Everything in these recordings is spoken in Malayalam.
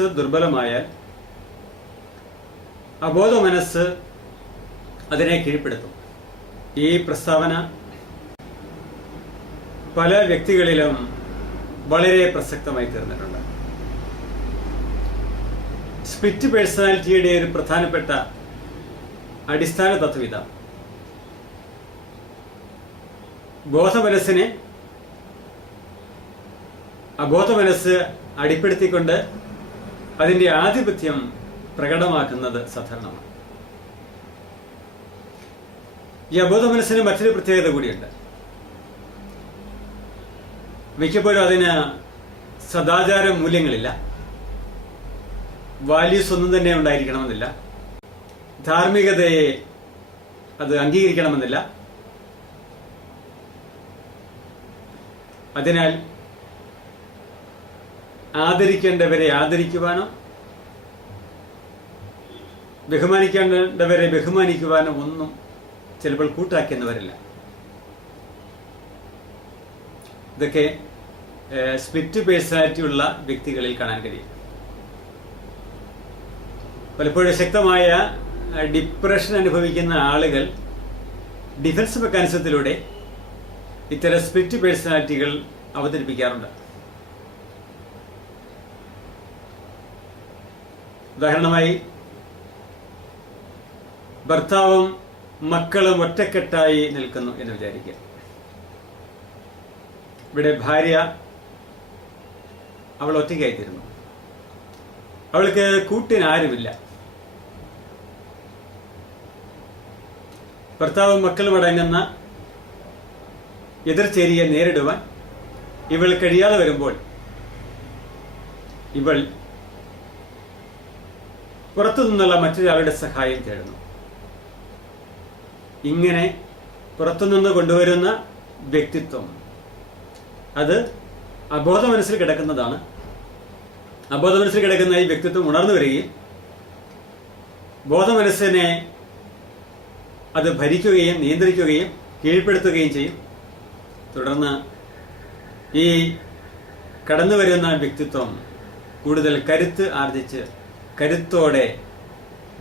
മനസ്സ് ദുർബലമായാൽ അബോധ മനസ്സ് അതിനെ കീഴ്പ്പെടുത്തും. ഈ പ്രസ്താവന പല വ്യക്തികളിലും വളരെ പ്രസക്തമായി തീർന്നിട്ടുണ്ട്. സ്പ്ലിറ്റ് പേഴ്സണാലിറ്റിയുടെ ഒരു പ്രധാനപ്പെട്ട അടിസ്ഥാന തത്വം ഇതാണ്. ബോധമനസ്സിനെ അബോധ മനസ്സ് അടിപ്പെടുത്തിക്കൊണ്ട് അതിന്റെ ആധിപത്യം പ്രകടമാക്കുന്നത് സാധാരണമാണ്. ഈ അബോധ മനസ്സിന് മറ്റൊരു പ്രത്യേകത കൂടിയുണ്ട്. മിക്കപ്പോഴും അതിന് സദാചാര മൂല്യങ്ങളില്ല, വാല്യൂസ് ഒന്നും തന്നെ ഉണ്ടായിരിക്കണമെന്നില്ല, ധാർമ്മികതയെ അത് അംഗീകരിക്കണമെന്നില്ല. അതിനാൽ ആദരിക്കേണ്ടവരെ ആദരിക്കുവാനോ ബഹുമാനിക്കേണ്ടവരെ ബഹുമാനിക്കുവാനോ ഒന്നും ചിലപ്പോൾ കൂട്ടാക്കുന്നവരില്ല. ഇതൊക്കെ സ്പ്ലിറ്റ് പേഴ്സണാലിറ്റി ഉള്ള വ്യക്തികളിൽ കാണാൻ കഴിയും. പലപ്പോഴും ശക്തമായ ഡിപ്രഷൻ അനുഭവിക്കുന്ന ആളുകൾ ഡിഫൻസ് മെക്കാനിസത്തിലൂടെ ഇത്തരം സ്പ്ലിറ്റ് പേഴ്സണാലിറ്റികൾ അവതരിപ്പിക്കാറുണ്ട്. ഉദാഹരണമായി, ഭർത്താവും മക്കളും ഒറ്റക്കെട്ടായി നിൽക്കുന്നു എന്ന് വിചാരിക്കുക. ഇവിടെ ഭാര്യ അവൾ ഒറ്റയ്ക്കായിത്തീരുന്നു. അവൾക്ക് കൂട്ടിനാരുമില്ല. ഭർത്താവും മക്കളും അടങ്ങുന്ന എതിർചേരിയെ നേരിടുവാൻ ഇവൾ കഴിയാതെ വരുമ്പോൾ ഇവൾ പുറത്തു നിന്നുള്ള മറ്റൊരാളുടെ സഹായം തേടുന്നു. ഇങ്ങനെ പുറത്തുനിന്ന് കൊണ്ടുവരുന്ന വ്യക്തിത്വം അത് അബോധ മനസ്സിൽ കിടക്കുന്നതാണ്. അബോധ മനസ്സിൽ കിടക്കുന്ന ഈ വ്യക്തിത്വം ഉണർന്നു വരികയും ബോധ മനസ്സിനെ അത് ഭരിക്കുകയും നിയന്ത്രിക്കുകയും കീഴ്പ്പെടുത്തുകയും ചെയ്യും. തുടർന്ന് ഈ കടന്നു വരുന്ന വ്യക്തിത്വം കൂടുതൽ കരുത്ത് ആർജിച്ച് കരുത്തോടെ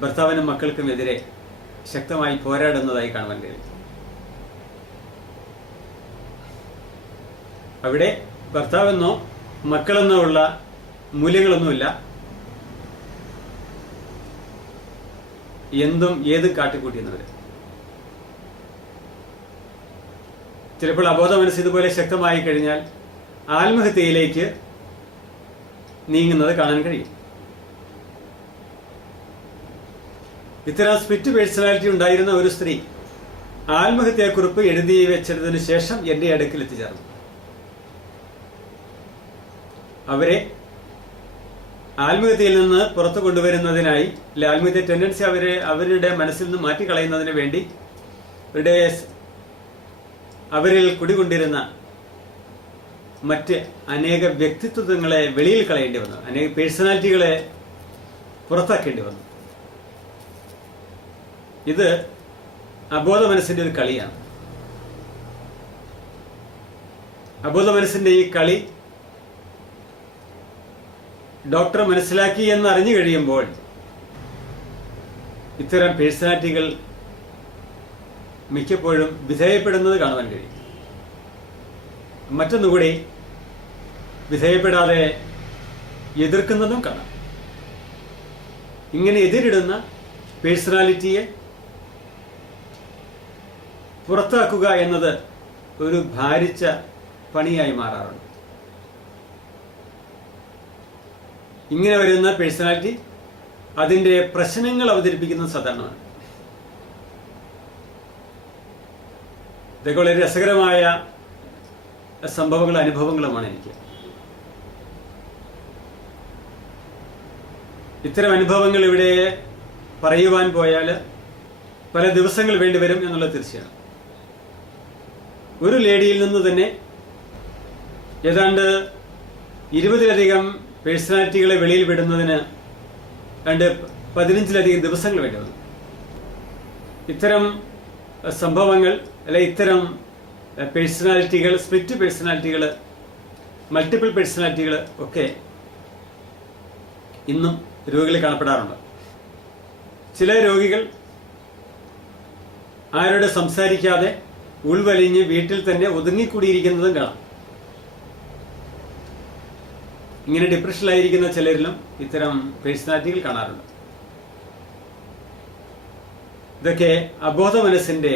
ഭർത്താവിനും മക്കൾക്കുമെതിരെ ശക്തമായി പോരാടുന്നതായി കാണുവാൻ കഴിയും. അവിടെ ഭർത്താവെന്നോ മക്കളെന്നോ ഉള്ള മൂല്യങ്ങളൊന്നുമില്ല. എന്തും ഏതും കാട്ടിക്കൂട്ടിയെന്നവര്. ചിലപ്പോൾ അബോധ മനസ്സ് ഇതുപോലെ ശക്തമായി കഴിഞ്ഞാൽ ആത്മഹത്യയിലേക്ക് നീങ്ങുന്നത് കാണാൻ കഴിയും. ഇത്തരം സ്പ്ലിറ്റ് പേഴ്സണാലിറ്റി ഉണ്ടായിരുന്ന ഒരു സ്ത്രീ ആത്മഹത്യാക്കുറിപ്പ് എഴുതി വെച്ചതിനു ശേഷം എന്റെ അടുക്കൽ എത്തിച്ചേർന്നു. അവരെ ആത്മഹത്യയിൽ നിന്ന് പുറത്തു കൊണ്ടുവരുന്നതിനായി, ആത്മഹത്യ ടെൻഡൻസി അവരുടെ മനസ്സിൽ നിന്ന് മാറ്റിക്കളയുന്നതിന് വേണ്ടി അവരിൽ കുടികൊണ്ടിരുന്ന മറ്റ് അനേക വ്യക്തിത്വങ്ങളെ വെളിയിൽ കളയേണ്ടി വന്നു. അനേക പേഴ്സണാലിറ്റികളെ പുറത്താക്കേണ്ടി വന്നു. ഇത് അബോധ മനസ്സിന്റെ ഒരു കളിയാണ്. അബോധ മനസ്സിന്റെ ഈ കളി ഡോക്ടർ മനസ്സിലാക്കി എന്ന് അറിഞ്ഞു കഴിയുമ്പോൾ ഇത്തരം പേഴ്സണാലിറ്റികൾ മിക്കപ്പോഴും വിധേയപ്പെടുന്നത് കാണുവാൻ കഴിയും. മറ്റൊന്നുകൂടി, വിധേയപ്പെടാതെ എതിർക്കുന്നതും കാണാം. ഇങ്ങനെ എതിരിടുന്ന പേഴ്സണാലിറ്റിയെ പുറത്താക്കുക എന്നത് ഒരു ഭാരിച്ച പണിയായി മാറാറുണ്ട്. ഇങ്ങനെ വരുന്ന പേഴ്സണാലിറ്റി അതിന്റെ പ്രശ്നങ്ങൾ അവതരിപ്പിക്കുന്നത് സാധാരണമാണ്. ഇതൊക്കെ വളരെ രസകരമായ സംഭവങ്ങളും അനുഭവങ്ങളുമാണ് എനിക്ക്. ഇത്തരം അനുഭവങ്ങൾ ഇവിടെ പറയുവാൻ പോയാൽ പല ദിവസങ്ങൾ വേണ്ടിവരും എന്നുള്ളത് തീർച്ചയാണ്. ഒരു ലേഡിയിൽ നിന്ന് തന്നെ ഏതാണ്ട് 20-ലധികം പേഴ്സണാലിറ്റികളെ വെളിയിൽ വിടുന്നതിന് 15-ലധികം ദിവസങ്ങൾ വേണ്ടി വന്നു. ഇത്തരം സംഭവങ്ങൾ അല്ലെ ഇത്തരം പേഴ്സണാലിറ്റികൾ, സ്പ്ലിറ്റ് പേഴ്സണാലിറ്റികൾ, മൾട്ടിപ്പിൾ പേഴ്സണാലിറ്റികൾ ഒക്കെ ഇന്നും രോഗികളിൽ കാണപ്പെടാറുണ്ട്. ചില രോഗികൾ ആരോട് സംസാരിക്കാതെ ഉൾവലിഞ്ഞ് വീട്ടിൽ തന്നെ ഒതുങ്ങിക്കൂടിയിരിക്കുന്നതും കാണാം. ഇങ്ങനെ ഡിപ്രഷനിലായിരിക്കുന്ന ചിലരിലും ഇത്തരം പേഴ്സണാലിറ്റികൾ കാണാറുണ്ട്. ഇതൊക്കെ അബോധ മനസ്സിന്റെ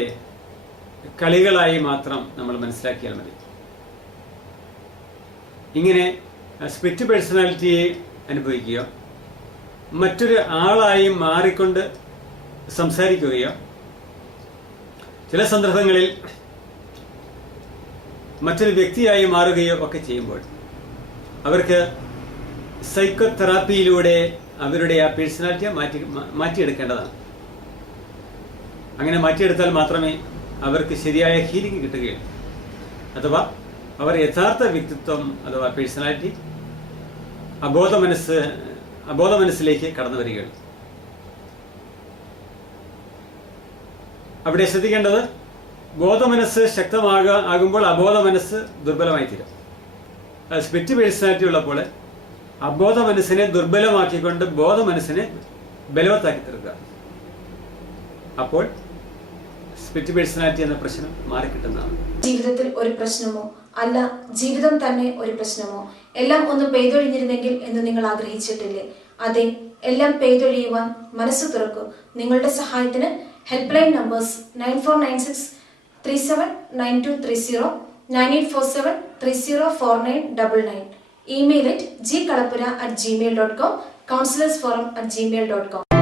കളികളായി മാത്രം നമ്മൾ മനസ്സിലാക്കിയാൽ മതി. ഇങ്ങനെ സ്പ്ലിറ്റ് പേഴ്സണാലിറ്റിയെ അനുഭവിക്കുകയോ മറ്റൊരു ആളായി മാറിക്കൊണ്ട് സംസാരിക്കുകയോ ചില സന്ദർഭങ്ങളിൽ മറ്റൊരു വ്യക്തിയായി മാറുകയോ ഒക്കെ ചെയ്യുമ്പോൾ അവർക്ക് സൈക്കോതെറാപ്പിയിലൂടെ അവരുടെ ആ പേഴ്സണാലിറ്റിയെ മാറ്റിയെടുക്കേണ്ടതാണ്. അങ്ങനെ മാറ്റിയെടുത്താൽ മാത്രമേ അവർക്ക് ശരിയായ ഹീലിംഗ് കിട്ടുകയുള്ളൂ. അഥവാ അവർ യഥാർത്ഥ വ്യക്തിത്വം അഥവാ പേഴ്സണാലിറ്റി അബോധ മനസ്സിലേക്ക് കടന്നു വരികയുള്ളൂ. അവിടെ ശ്രദ്ധിക്കേണ്ടത്, ബോധമനസ്സ് ശക്തമാകുമ്പോൾ അബോധ മനസ്സ് ദുർബലമായി തീരും. സ്പ്ലിറ്റ് പേഴ്സണാലിറ്റി ഉള്ളപ്പോൾ അബോധ മനസ്സിനെ ദുർബലമാക്കിക്കൊണ്ട് ബോധ മനസ്സിനെ ബലവത്താക്കി തീർക്കുക. അപ്പോൾ സ്പ്ലിറ്റ് പേഴ്സണാലിറ്റി എന്ന പ്രശ്നം മാറിക്കിട്ടുന്നതാണ്. ജീവിതത്തിൽ ഒരു പ്രശ്നമോ അല്ല ജീവിതം തന്നെ ഒരു പ്രശ്നമോ എല്ലാം ഒന്ന് പെയ്തൊഴിഞ്ഞിരുന്നെങ്കിൽ എന്ന് നിങ്ങൾ ആഗ്രഹിച്ചിട്ടില്ലേ? അതെ, എല്ലാം പെയ്തൊഴിയുവാൻ മനസ്സ് തുറക്കൂ. നിങ്ങളുടെ സഹായത്തിന് help line numbers 9496379230, 9847304999, email @gkalapura@gmail.com, counsellorsforum@gmail.com.